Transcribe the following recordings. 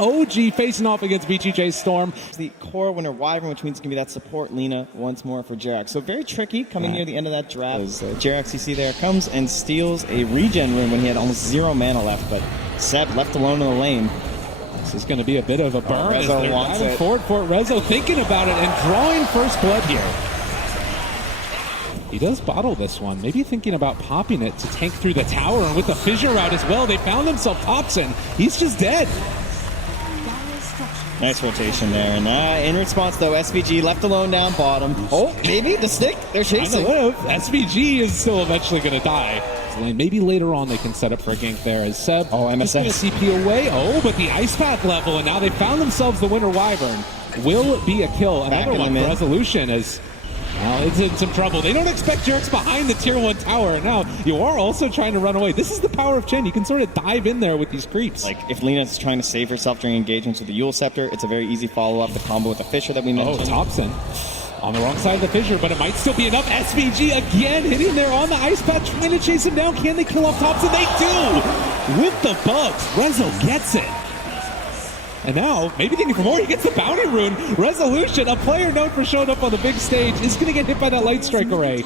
OG facing off against VGJ Storm. It's the core winner Wyvern, which means it's going to be that support Lina once more for JerAx. So very tricky coming near the end of that draft. JerAx, you see there, comes and steals a regen rune when he had almost 0 mana left, but Seb left alone in the lane. This is going to be a bit of a burn. Rezo wants it. Forward for it. Rezo thinking about it and drawing first blood here. He does bottle this one, maybe thinking about popping it to tank through the tower, and with the fissure route as well, they found themselves Topson. He's just dead. Nice rotation there, and in response though, SVG left alone down bottom. Oh, maybe the stick, they're chasing. SVG is still eventually going to die. Maybe later on they can set up for a gank there as Seb. Oh, MSS. CP away. Oh, but the ice path level, and now they found themselves the winner Wyvern. Will be a kill. Another one for Resolution as it's in some trouble. They don't expect JerAx behind the tier 1 tower. And now YawaR also trying to run away. This is the power of Chen. You can sort of dive in there with these creeps. Like if Lina's trying to save herself during engagements with the Yule Scepter, it's a very easy follow-up. The combo with the Fissure that we mentioned. Oh, Topson on the wrong side of the Fissure, but it might still be enough. SVG again hitting there on the ice path, trying to chase him down. Can they kill off Topson? They do! With the bugs, Rezo gets it. And now, maybe thinking for more, he gets the bounty rune. Resolution, a player known for showing up on the big stage, is going to get hit by that light strike array.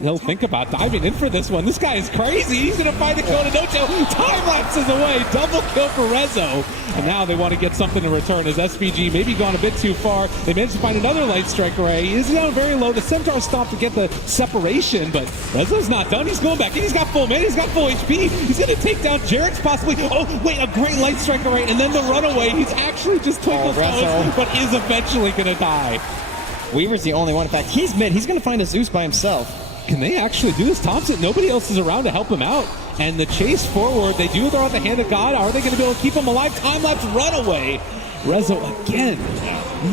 He'll think about diving in for this one. This guy is crazy. He's going to find a kill to no-tail. Time lapses away. Double kill for Rezo. And now they want to get something in return as SVG maybe gone a bit too far. They managed to find another light strike array. He is down very low. The Centaur stopped to get the separation, but Rezo's not done. He's going back in. He's got full mana. He's got full HP. He's going to take down JerAx possibly. Oh, wait, a great light strike array. And then the runaway. He's actually just twinkle toes, but is eventually going to die. Weaver's the only one. In fact, he's mid. He's going to find a Zeus by himself. Can they actually do this? Topson, nobody else is around to help him out. And the chase forward, they do throw out the hand of God. Are they going to be able to keep him alive? Time-lapse runaway. Rezo again.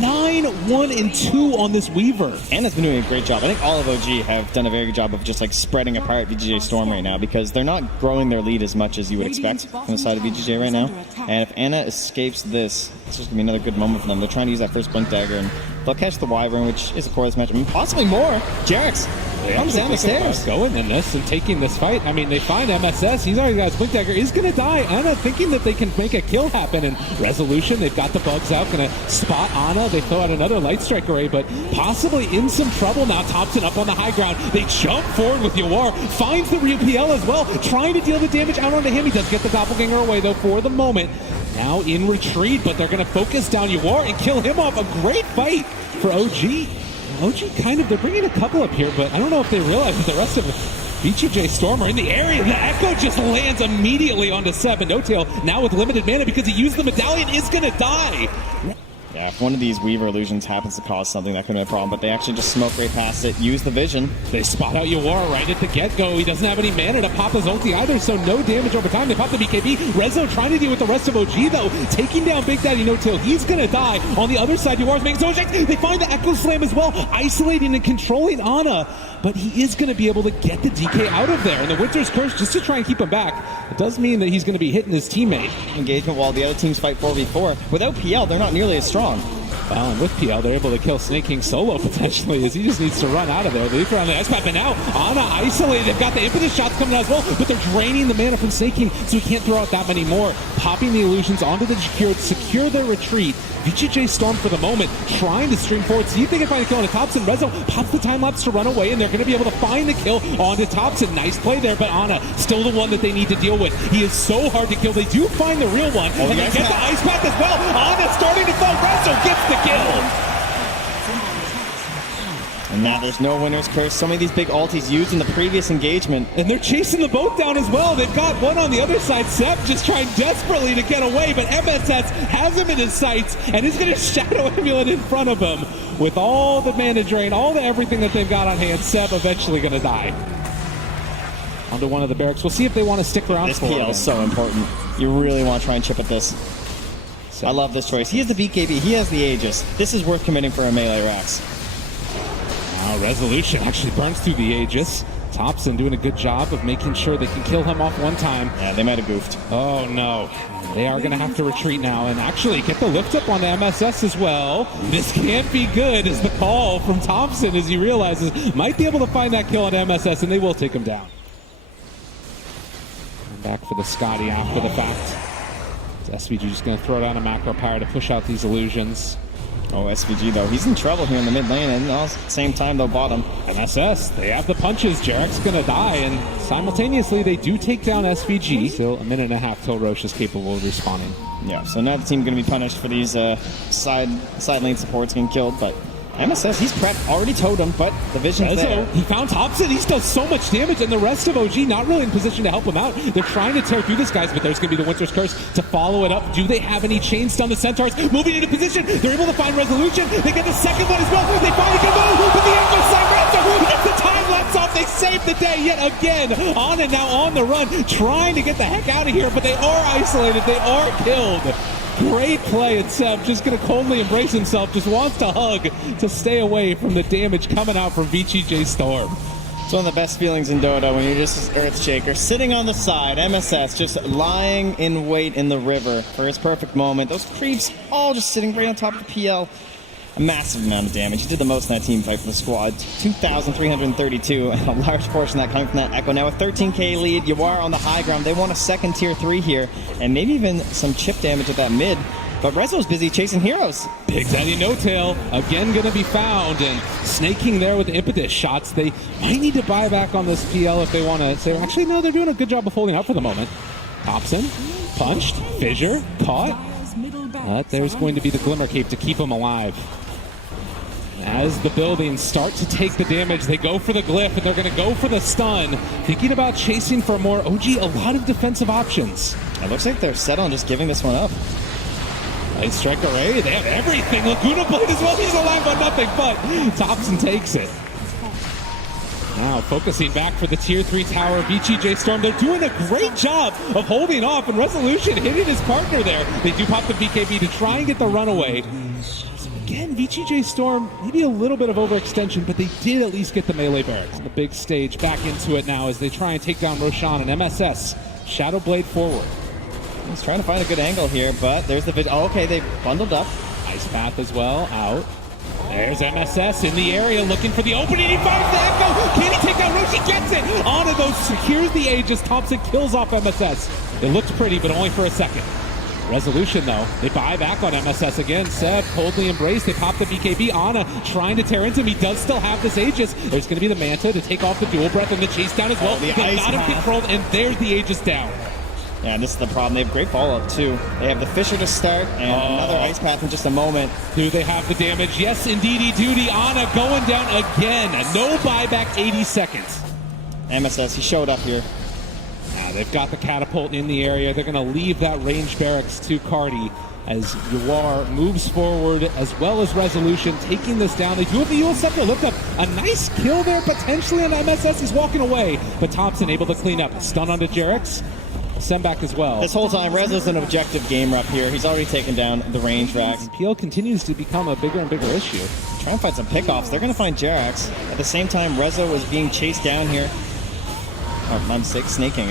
9-1-2 on this Weaver. Anna's been doing a great job. I think all of OG have done a very good job of just like spreading apart VGJ Storm right now because they're not growing their lead as much as you would expect from the side of VGJ right now. And if Anna escapes this, it's just going to be another good moment for them. They're trying to use that first Blink Dagger and they'll catch the Wyvern, which is a core of this match. I mean, possibly more. JerAx comes down the stairs. Going in this and taking this fight. I mean, they find MSS. He's already got his Blink Dagger. He's going to die. Anna thinking that they can make a kill happen. And Resolution, they've got the bugs out. Going to spot Anna. They throw out another light strike array, but possibly in some trouble now. Topson up on the high ground. They jump forward with YawaR. Finds the RPL as well. Trying to deal the damage out onto him. He does get the doppelganger away, though, for the moment. Now in retreat, but they're going to focus down YawaR and kill him off. A great fight for OG. OG kind of, they're bringing a couple up here, but I don't know if they realize that the rest of VGJ Storm are in the area. The Echo just lands immediately onto Seb, and No-Tail now with limited mana because he used the medallion is going to die. Yeah, if one of these Weaver illusions happens to cause something, that could be a problem, but they actually just smoke right past it, use the vision. They spot out YawaR right at the get-go. He doesn't have any mana to pop his ulti either, so no damage over time. They pop the BKB. Rezo trying to deal with the rest of OG, though. Taking down Big Daddy No-Tail. He's going to die. On the other side, YawaR's making so much. They find the Echo Slam as well, isolating and controlling Ana. But he is going to be able to get the DK out of there. And the Winter's Curse, just to try and keep him back, it does mean that he's going to be hitting his teammate. Engagement while the other teams fight 4v4. Without PL, they're not nearly as strong. Well, and with PL, they're able to kill Sneyking solo potentially as he just needs to run out of there. They throw on the ice path, but now Ana isolated. They've got the impetus shots coming out as well, but they're draining the mana from Sneyking, so he can't throw out that many more. Popping the illusions onto the Jakir to secure their retreat. VGJ Storm for the moment, trying to stream forward, see if they can find a kill on Topson. Rezo pops the time lapse to run away, and they're going to be able to find the kill onto Topson. Nice play there, but Ana still the one that they need to deal with. He is so hard to kill. They do find the real one, and they get the ice path as well. Ana starting to fall. Rezo gets the kill. And now there's no Winner's Curse. So many of these big ultis used in the previous engagement. And they're chasing the boat down as well. They've got one on the other side. Seb just trying desperately to get away, but MSS has him in his sights and is going to Shadow Amulet in front of him. With all the mana drain, all the everything that they've got on hand, Seb eventually going to die. Onto one of the barracks. We'll see if they want to stick around this for PL is so important. You really want to try and chip at this. I love this choice. He has the BKB. He has the Aegis. This is worth committing for a melee Rax. Now Resolution actually burns through the Aegis. Topson doing a good job of making sure they can kill him off one time. Yeah, they might have goofed. Oh no. They are going to have to retreat now and actually get the lift up on the MSS as well. This can't be good is the call from Topson as he realizes might be able to find that kill on MSS and they will take him down. And back for the Scotty after the fact. SVG just going to throw down a macro power to push out these illusions. Oh, SVG, though. He's in trouble here in the mid lane, and at the same time, they'll bottom. And SS, they have the punches. JerAx going to die, and simultaneously, they do take down SVG. Still a minute and a half till Roche is capable of respawning. Yeah, so now the team going to be punished for these side lane supports getting killed, but MSS, he's prepped, already totem, but the vision's there. He found Topson. He's done so much damage, and the rest of OG not really in position to help him out. They're trying to tear through this, guys, but there's going to be the Winter's Curse to follow it up. Do they have any chains down the Centaurs? Moving into position. They're able to find resolution. They get the second one as well. They finally can move, but the Angel Slam gets the time lapse off. They save the day yet again. On and now on the run, trying to get the heck out of here, but they are isolated. They are killed. Great play, and Seb just going to coldly embrace himself, just wants to hug to stay away from the damage coming out from VGJ Storm. It's one of the best feelings in Dota when you're just Earthshaker, sitting on the side, MSS just lying in wait in the river for his perfect moment. Those creeps all just sitting right on top of the PL. A massive amount of damage. He did the most in that team fight for the squad. 2,332, and a large portion of that coming from that Echo. Now a 13k lead, YawaR on the high ground. They want a second tier 3 here, and maybe even some chip damage at that mid. But Rezo's busy chasing heroes. Big Daddy No Tail, again going to be found, and Sneyking there with the impetus shots. They might need to buy back on this PL if they want to say, actually, no, they're doing a good job of holding out for the moment. Topson, punched, fissure, caught. But there's going to be the Glimmer Cape to keep him alive. As the buildings start to take the damage, they go for the glyph, and they're going to go for the stun. Thinking about chasing for more. OG, a lot of defensive options. It looks like they're set on just giving this one up. Light Strike Array, they have everything. Laguna Blade as well, he's alive on nothing, but Topson takes it. Now focusing back for the tier 3 tower, VGJ Storm. They're doing a great job of holding off, and Resolution hitting his partner there. They do pop the BKB to try and get the runaway. Again, VGJ Storm, maybe a little bit of overextension, but they did at least get the melee barracks. The big stage back into it now as they try and take down Roshan and MSS. Shadow Blade forward. He's trying to find a good angle here, but there's the oh, okay, they bundled up. Ice Path as well, out. There's MSS in the area looking for the opening. He fires the Echo. Can he take down Roche? He gets it. On to those, secures the Aegis. Topson kills off MSS. It looked pretty, but only for a second. Resolution, though. They buy back on MSS again. Seb coldly embraced. They pop the BKB. Ana trying to tear into him. He does still have this Aegis. There's going to be the Manta to take off the dual breath and the chase down as well. They got him controlled, and there's the Aegis down. Yeah, and this is the problem. They have great follow-up, too. They have the Fissure to start, and another Ice Path in just a moment. Do they have the damage? Yes, indeedy duty. Ana going down again. No buyback, 80 seconds. MSS, he showed up here. Now they've got the catapult in the area. They're going to leave that range barracks to Cardi as YawaR moves forward, as well as Resolution taking this down. They do have the Yule Scepter lift up. A nice kill there, potentially on MSS. He's walking away, but Topson able to clean up. Stun onto JerAx. Send back as well. This whole time, Rezo's an objective gamer up here. He's already taken down the range racks. PL continues to become a bigger and bigger issue. Try and find some pickoffs. They're going to find JerAx. At the same time, Rezo is being chased down here. Oh, my mistake. Sneyking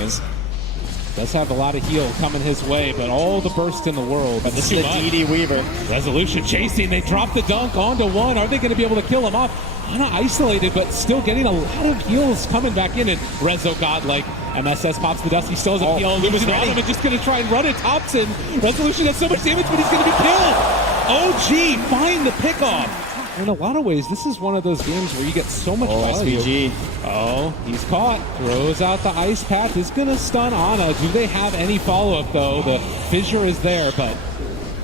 does have a lot of heal coming his way, but all the burst in the world. But this is the DD Weaver. Resolution chasing. They drop the dunk onto one. Are they going to be able to kill him off? Ana isolated, but still getting a lot of heals coming back in. And Rezo godlike. MSS pops the dust. He still has a PL illusion on him and just going to try and run it. Topson. Resolution has so much damage, but he's going to be killed. OG find the pickoff. In a lot of ways, this is one of those games where you get so much value. SVG. Oh, he's caught. Throws out the Ice Path. Is going to stun Ana. Do they have any follow-up, though? The fissure is there, but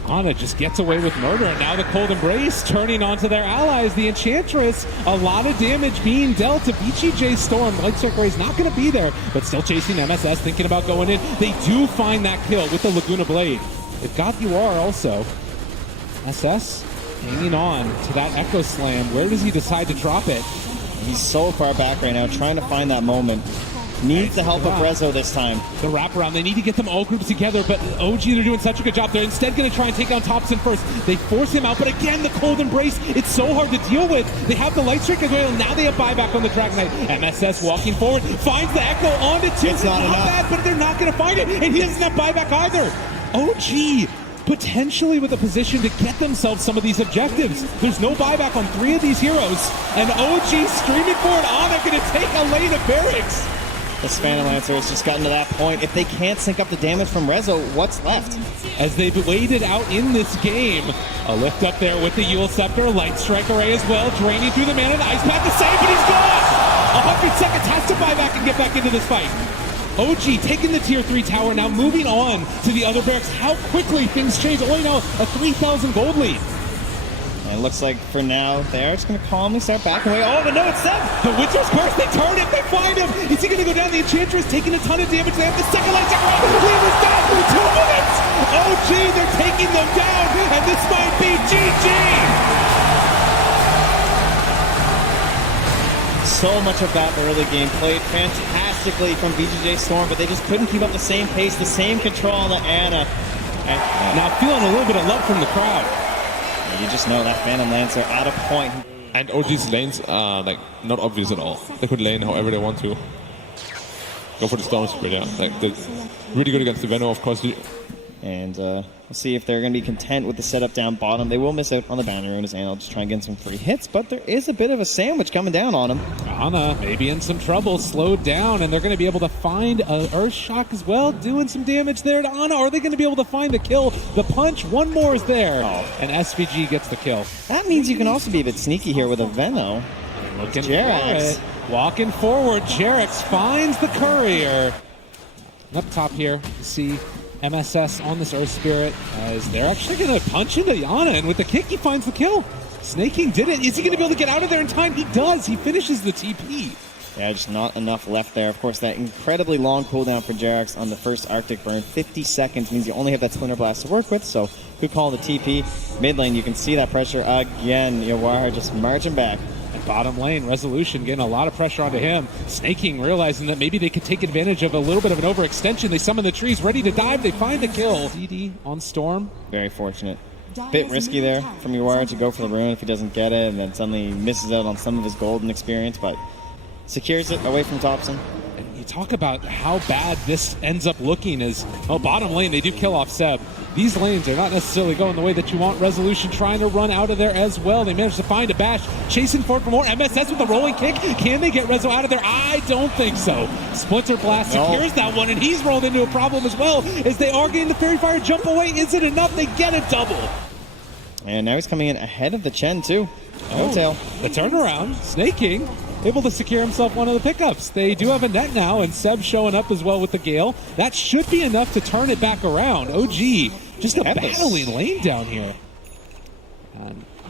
Ana just gets away with murder. And now the Cold Embrace turning onto their allies. The Enchantress. A lot of damage being dealt to VGJ Storm. Light Strike Array is not going to be there, but still chasing MSS, thinking about going in. They do find that kill with the Laguna Blade. They've got YawaR also. SS hanging on to that Echo Slam. Where does he decide to drop it? He's so far back right now, trying to find that moment. Needs the help of Rezo this time. The wraparound, they need to get them all grouped together, but OG, they're doing such a good job. They're instead going to try and take down Topson first. They force him out, but again, the Cold Embrace, it's so hard to deal with. They have the Light Strike as well, now they have buyback on the Dragon Knight. MSS walking forward, finds the Echo onto two. It's not enough. Bad, but they're not going to find it, and he doesn't have buyback either. OG potentially with a position to get themselves some of these objectives. There's no buyback on 3 of these heroes, and OG streaming forward. Ana going to take a lane of barracks. This Phantom Lancer has just gotten to that point. If they can't sync up the damage from Rezo, what's left? As they've waited out in this game, a lift up there with the Yule Scepter, Light Strike Array as well, draining through the mana, the Ice Pack to save, but he's gone! 100 seconds, has to buy back and get back into this fight. OG taking the tier 3 tower, now moving on to the other barracks. How quickly things change. Only now a 3,000 gold lead. And it looks like for now, they're just going to calmly start backing away. Oh, but no, it's them! The Winter's Curse, they turn it, they find him! Is he going to go down? The Enchantress taking a ton of damage. They have the second light tower. Leader's down for 2 minutes! OG, they're taking them down, and this might be GG! So much of that early game played fantastically from VGJ Storm, but they just couldn't keep up the same pace, the same control on the Ana. Now feeling a little bit of love from the crowd. You just know that Phantom Lancer at a point. And OG's lanes are like not obvious at all. They could lane however they want to. Go for the Storm Spirit, yeah. Like they're really good against the Venom, of course. And we'll see if they're going to be content with the setup down bottom. They will miss out on the bounty rune as Ana will just try and get some free hits, but there is a bit of a sandwich coming down on him. Ana maybe in some trouble, slowed down, and they're going to be able to find an Earth Shock as well, doing some damage there to Ana. Are they going to be able to find the kill? The punch, one more is there, and SVG gets the kill. That means you can also be a bit sneaky here with a Veno. Looking JerAx. for it. Walking forward, JerAx finds the courier. Up top here, you see MSS on this Earth Spirit as they're actually going to punch into Ana, and with the kick he finds the kill. Sneyking did it. Is he going to be able to get out of there in time? He does. He finishes the TP. Yeah, just not enough left there. Of course, that incredibly long cooldown for JerAx on the first Arctic burn. 50 seconds means you only have that Splinter Blast to work with, so good call on the TP. Mid lane, you can see that pressure again. YawaR just marching back. At bottom lane, Resolution getting a lot of pressure onto him. Sneyking realizing that maybe they could take advantage of a little bit of an overextension. They summon the trees, ready to dive. They find the kill. DD on Storm. Very fortunate. Bit risky there from YawaR to go for the rune if he doesn't get it, and then suddenly misses out on some of his golden experience, but secures it away from Topson. And you talk about how bad this ends up looking as, oh, bottom lane, they do kill off Seb. These lanes are not necessarily going the way that you want. Resolution trying to run out of there as well. They managed to find a bash, chasing for it for more. MSS with a rolling kick. Can they get Rezo out of there? I don't think so. Splinter Blast secures that one, and he's rolled into a problem as well as they are getting the Fairy Fire jump away. Is it enough? They get a double. And now he's coming in ahead of the Chen too. No tail. The turnaround. Sneyking able to secure himself one of the pickups. They do have a net now, and Seb showing up as well with the Gale. That should be enough to turn it back around. OG just a battling lane down here.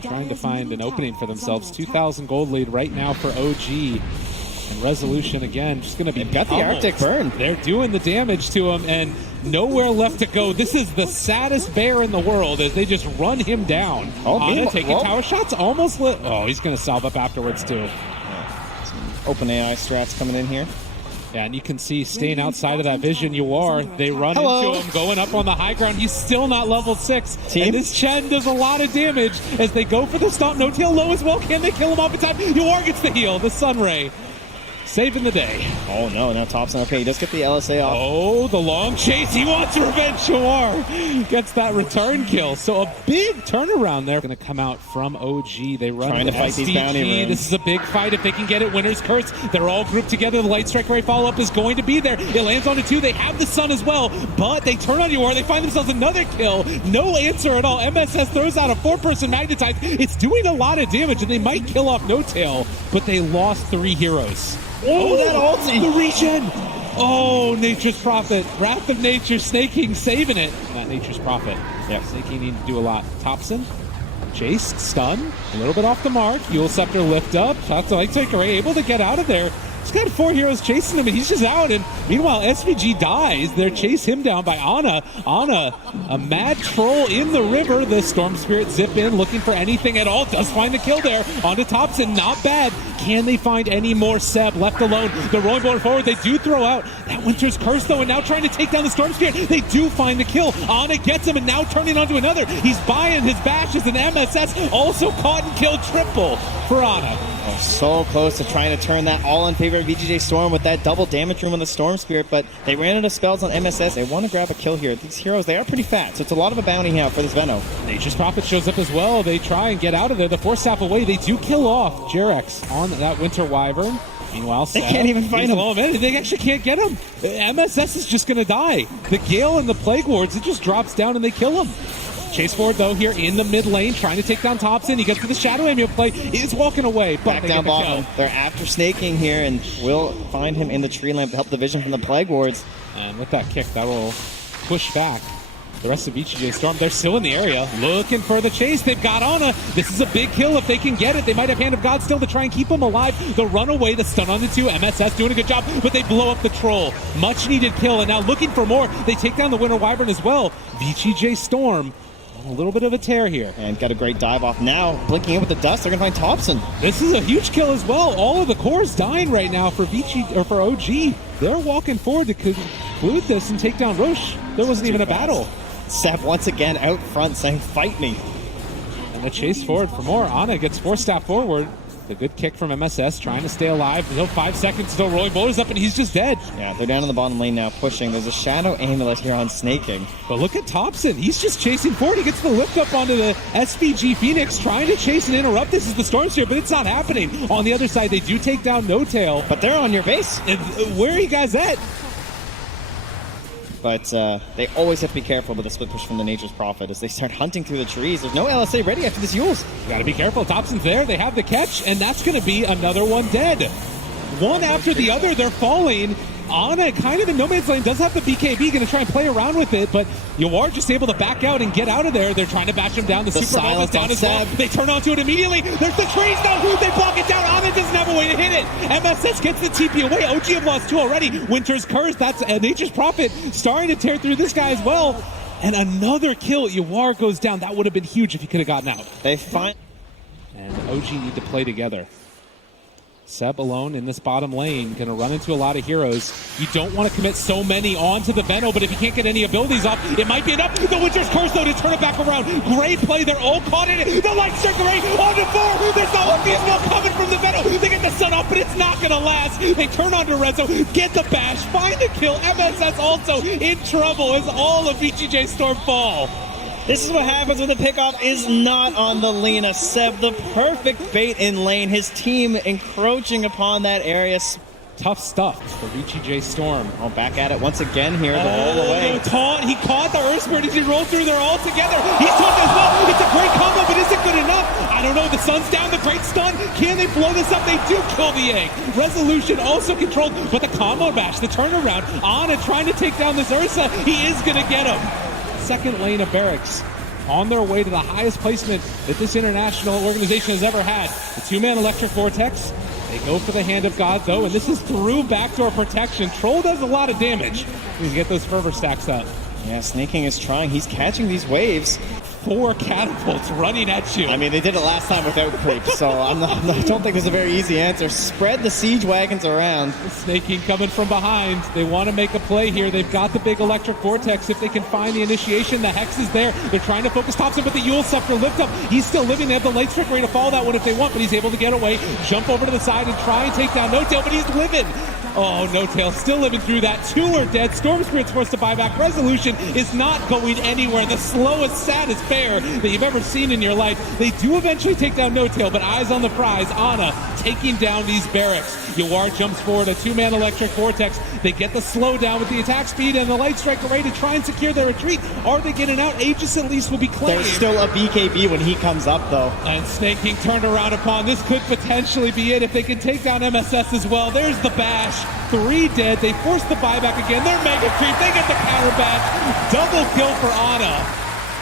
Trying to find an opening for themselves. 2,000 gold lead right now for OG. And Resolution again, just going to be got the Arctic burn. They're doing the damage to him, and nowhere left to go. This is the saddest bear in the world as they just run him down. Ana taking tower shots, almost lit. Oh, he's going to salve up afterwards too. Open AI strats coming in here. Yeah, and you can see staying outside of that vision, YawaR. They run into him, going up on the high ground. He's still not level 6. And this Chen does a lot of damage as they go for the stomp. No tail low as well. Can they kill him off in time? YawaR gets the heal. The Sunray saving the day. Oh no, now Topson. Okay, he does get the LSA off. Oh, the long chase. He wants revenge. YawaR gets that return kill. So a big turnaround there. Going to come out from OG. They run trying to fight these bounty runes. This is a big fight if they can get it. Winner's Curse. They're all grouped together. The Light Strike Ray follow-up is going to be there. It lands on it too. They have the sun as well, but they turn on YawaR. They find themselves another kill. No answer at all. MSS throws out a 4-person Magnetize. It's doing a lot of damage, and they might kill off No Tail, but they lost 3 heroes. Oh, that ulti! The regen! Oh, Nature's Prophet. Wrath of Nature, Sneyking saving it. Not Nature's Prophet. Yeah, Sneyking need to do a lot. Topson, chase, stun, a little bit off the mark. Yule Scepter lift up. Shots to Light Strike Array, able to get out of there. He's got 4 heroes chasing him, and he's just out. And meanwhile, SVG dies. They chase him down by Ana. Ana, a mad troll in the river. The Storm Spirit zip in, looking for anything at all. Does find the kill there. Onto Topson, not bad. Can they find any more Seb left alone? They're rolling forward. They do throw out that Winter's Curse, though, and now trying to take down the Storm Spirit. They do find the kill. Ana gets him, and now turning onto another. He's buying his bashes, and MSS also caught and killed. Triple for Ana. Oh, so close to trying to turn that all in favor of VGJ Storm with that double damage room on the Storm Spirit, but they ran out of spells on MSS. They want to grab a kill here. These heroes, they are pretty fat, so it's a lot of a bounty now for this Veno. Nature's Prophet shows up as well. They try and get out of there. The Force Staff away. They do kill off JerAx on that Winter Wyvern. Meanwhile, they can't even find him. They actually can't get him. MSS is just going to die. The Gale and the Plague Wards, it just drops down and they kill him. Chase forward, though, here in the mid lane, trying to take down Topson. He gets to the Shadow Amulet play, is walking away. But back down bottom. They're after Sneyking here and will find him in the tree lamp to help the vision from the Plague Wards. And with that kick, that will push back the rest of VGJ Storm. They're still in the area, looking for the chase. They've got Ana. This is a big kill if they can get it. They might have Hand of God still to try and keep him alive. The runaway, the stun on the 2. MSS doing a good job, but they blow up the troll. Much needed kill, and now looking for more. They take down the Winter Wyvern as well. VGJ Storm, a little bit of a tear here. And got a great dive off now. Blinking in with the dust, they're going to find Topson. This is a huge kill as well. All of the cores dying right now for for OG. They're walking forward to conclude this and take down Roche. There wasn't even a battle. Seb once again out front saying, fight me. And the chase forward for more. Ana gets 4-staff forward. The good kick from MSS, trying to stay alive. Still 5 seconds, still rolling boulders up, and he's just dead. Yeah, they're down in the bottom lane now, pushing. There's a Shadow Amulet here on Sneyking. But look at Topson. He's just chasing forward. He gets the lift up onto the SVG Phoenix, trying to chase and interrupt. This is the Storm Sphere, but it's not happening. On the other side, they do take down No Tail. But they're on your base. And where are you guys at? But they always have to be careful with the split push from the Nature's Prophet as they start hunting through the trees. There's no LSA ready after this Yules. Gotta be careful. Topson's there. They have the catch, and that's gonna be another one dead. One after the other, they're falling. Ana, kind of in no man's lane, does have the BKB, gonna try and play around with it, but YawaR just able to back out and get out of there. They're trying to bash him down. The Super Nova's down as well. They turn onto it immediately. There's the trees though. They block it down. Ana doesn't have a way to hit it. MSS gets the TP away. OG have lost 2 already. Winter's Curse, that's Nature's Prophet starting to tear through this guy as well. And another kill. YawaR goes down. That would have been huge if he could have gotten out. They find. And OG need to play together. Seb alone in this bottom lane, gonna run into a lot of heroes. You don't want to commit so many onto the Veno, but if you can't get any abilities off, it might be enough. The Winter's Curse though to turn it back around. Great play, they're all caught in it. The Light Strike Array on the 4. There's no unfeasible coming from the Veno. They get the sun off, but it's not gonna last. They turn onto Rezo, get the bash, find the kill. MSS also in trouble as all of VGJ Storm fall. This is what happens when the pickoff is not on the Lina. Seb, the perfect bait in lane. His team encroaching upon that area. Tough stuff for VGJ Storm. Oh, back at it once again here. The roll away. Taunt. He caught the Earth Spirit as he rolled through. They're all together. He's taunt as well. It's a great combo, but is it good enough? I don't know. The sun's down. The great stun. Can they blow this up? They do kill the egg. Resolution also controlled, but the combo bash, the turnaround. Ana trying to take down this Ursa. He is going to get him. Second lane of Barracks on their way to the highest placement that this international organization has ever had. The 2-man Electric Vortex. They go for the Hand of God though, and this is through backdoor protection. Troll does a lot of damage. You can get those fervor stacks up. Yeah, Sneyking is trying. He's catching these waves. 4 catapults running at you. I mean, they did it last time without creep, so I don't think there's a very easy answer. Spread the siege wagons around. Sneyking coming from behind. They want to make a play here. They've got the big Electric Vortex. If they can find the initiation, the Hex is there. They're trying to focus Topson, but the Yule Scepter lift up. He's still living. They have the Light Strike ready to follow that one if they want, but he's able to get away, jump over to the side and try and take down No Tail, but he's living. Oh, No Tail still living through that. 2 are dead. Storm Spirit's forced to buy back. Resolution is not going anywhere. The slowest, saddest bear that you've ever seen in your life. They do eventually take down No Tail, but eyes on the prize. Ana taking down these Barracks. YawaR jumps forward, a 2-man Electric Vortex. They get the slowdown with the attack speed and the Light Strike Array to try and secure their retreat. Are they getting out? Aegis at least will be claimed. There's still a BKB when he comes up, though. And Sneyking turned around upon. This could potentially be it if they can take down MSS as well. There's the bash. 3 dead. They force the buyback again. They're mega creep. They get the counter bash. Double kill for Ana.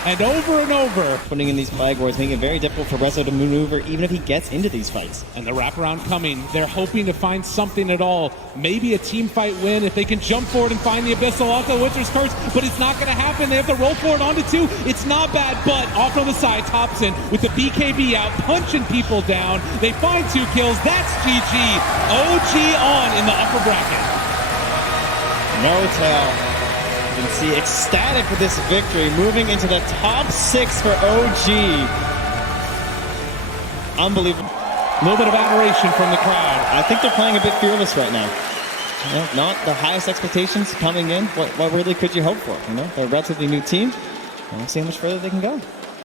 And over, putting in these flag wars, making it very difficult for Rezo to maneuver, even if he gets into these fights. And the wraparound coming. They're hoping to find something at all. Maybe a team fight win if they can jump forward and find the Abyssal off the Winter's Curse, but it's not going to happen. They have to roll forward onto 2. It's not bad, but off on the side, Topson with the BKB out, punching people down. They find 2 kills. That's GG. OG on in the upper bracket. No Tail. You can see ecstatic with this victory, moving into the top 6 for OG. Unbelievable. A little bit of admiration from the crowd. I think they're playing a bit fearless right now. You know, not the highest expectations coming in. What really could you hope for? You know, they're a relatively new team. Let's see how much further they can go.